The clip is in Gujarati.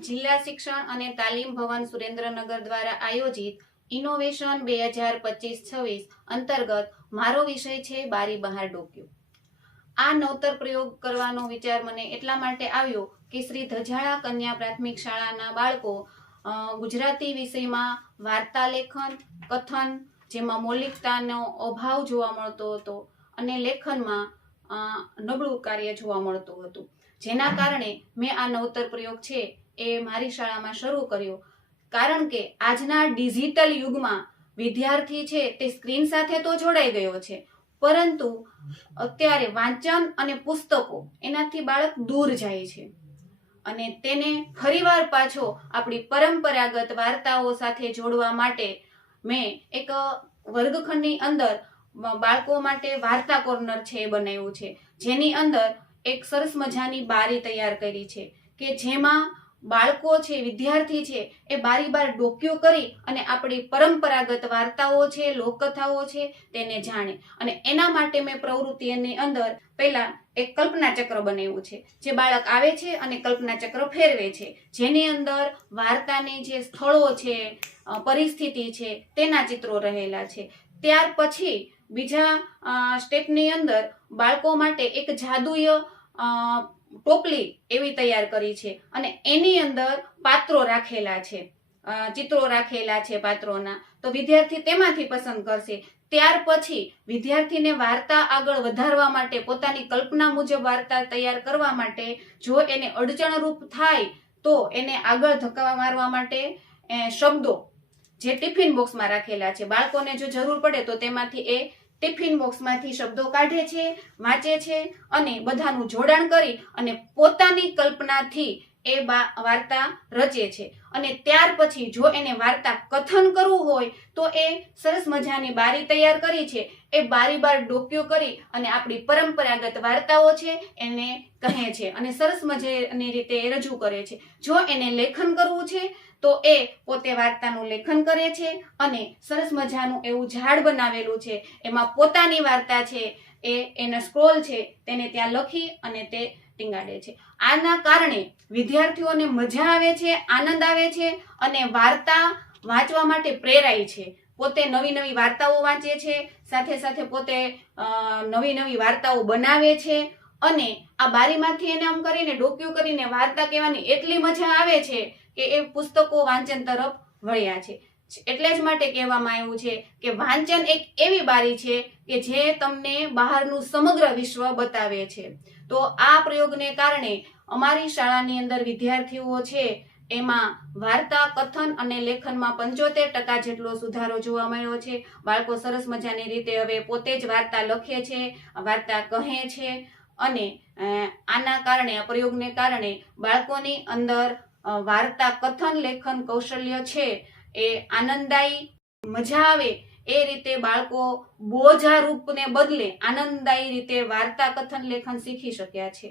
જિલ્લા શિક્ષણ અને તાલીમ ભવન સુરેન્દ્રનગર દ્વારા આયોજિત ઇનોવેશન બે હજાર પચીસ છવ્વીસ અંતર્ગત મારો વિષય છે બારી બહાર ડોક્યું. આ નવતર પ્રયોગ કરવાનો વિચાર મને એટલા માટે આવ્યો કે શ્રી ધજાળા કન્યા પ્રાથમિક શાળાના બાળકો ગુજરાતી વિષયમાં વાર્તા લેખન કથન, જેમાં મૌલિકતાનો અભાવ જોવા મળતો હતો અને લેખનમાં નબળું કાર્ય જોવા મળતું હતું. જેના કારણે મેં આ નવતર પ્રયોગ છે એ મારી શાળામાં શરૂ કર્યો. કારણ કે આજના ડિજિટલ યુગમાં વિદ્યાર્થી છે તે સ્ક્રીન સાથે તો જોડાઈ ગયો છે. પરંતુ અત્યારે વાંચન અને પુસ્તકો એનાથી બાળક દૂર જાય છે. અને તેને ફરીવાર પાછો આપણી પરંપરાગત વાર્તાઓ સાથે જોડવા માટે મેં એક વર્ગખંડની અંદર બાળકો માટે વાર્તા કોર્નર છે એ બનાવ્યું છે. જેની અંદર એક સરસ મજાની બારી તૈયાર કરી છે કે જેમાં બાળકો છે, વિદ્યાર્થી છે, એ બારી બાર ડોક્યો કરી અને આપણી પરંપરાગત વાર્તાઓ છે, લોકકથાઓ છે, તેને જાણે. અને એના માટે મેં પ્રવૃત્તિની અંદર પહેલા એક કલ્પના ચક્ર બનાવ્યું છે. જે બાળક આવે છે અને કલ્પના ચક્ર ફેરવે છે. જેની અંદર વાર્તાની જે સ્થળો છે પરિસ્થિતિ છે, તેના ચિત્રો રહેલા છે. ત્યાર પછી બીજા સ્ટેપની અંદર બાળકો માટે એક જાદુય ટોપલી એવી તૈયાર કરી છે અને એની અંદર પાત્રો રાખેલા છે. ચિત્રો રાખેલા છે પાત્રોના. તો વિદ્યાર્થી તેમાંથી પસંદ કરશે. ત્યાર પછી વિદ્યાર્થીને વાર્તા આગળ વધારવા માટે, પોતાની કલ્પના મુજબ વાર્તા તૈયાર કરવા માટે, જો એને અડચણરૂપ થાય, તો એને આગળ ધક્કા મારવા માટે શબ્દો જે ટિફિન બોક્સમાં રાખેલા છે. બાળકોને જો જરૂર પડે તો તેમાંથી એ ટિફિન બોક્સમાંથી શબ્દો કાઢે છે વાંચે છે અને બધાનું જોડાણ કરી અને પોતાની કલ્પનાથી એ વાર્તા રચે છે. અને ત્યાર પછી જો એને વાર્તા કથન કરવું હોય, તો એ સરસ મજાની બારી તૈયાર કરી છે. એ બારી બાર ડોક્યો કરી અને આપણી પરંપરાગત વાર્તાઓ છે એને કહે છે અને સરસ મજાની રીતે રજૂ કરે છે. જો એને લેખન કરવું છે, તો એ પોતે વાર્તાનું લેખન કરે છે અને સરસ મજાનું એવું ઝાડ બનાવેલું છે. એમાં પોતાની વાર્તા છે, એ, એનો સ્ક્રોલ છે, તેને ત્યાં લખી અને તે ટીંગાડે છે. આના કારણે વિદ્યાર્થીઓને મજા આવે છે, આનંદ આવે છે અને વાર્તા વાંચવા માટે પ્રેરાય છે. પોતે નવી નવી વાર્તાઓ વાંચે છે, સાથે સાથે પોતે નવી નવી વાર્તાઓ બનાવે છે અને આ બારીમાંથી એને આમ કરીને ડોક્યું કરીને વાર્તા કહેવાની એટલી મજા આવે છે કે એ પુસ્તકો વાંચન તરફ વળ્યા છે. એટલે જ માટે કહેવામાં આવ્યું છે કે વાંચન એક એવી બારી છે કે જે તમને બહારનું સમગ્ર વિશ્વ બતાવે છે. તો આ પ્રયોગને કારણે અમારી શાળાની અંદર વિદ્યાર્થીઓ છે, એમાં વાર્તા, કથન અને લેખનમાં પંચોતેર ટકા જેટલો સુધારો જોવા મળ્યો છે. બાળકો સરસ મજાની રીતે હવે પોતે જ વાર્તા લખે છે, વાર્તા કહે છે અને આના કારણે, આ પ્રયોગને કારણે બાળકોની અંદર વાર્તા, કથન, લેખન કૌશલ્ય છે. એ આનંદદાયી મજા આવે એ રીતે બાળકો બોજા રૂપને બદલે આનંદદાયી રીતે વાર્તા કથન લેખન શીખી શક્યા છે.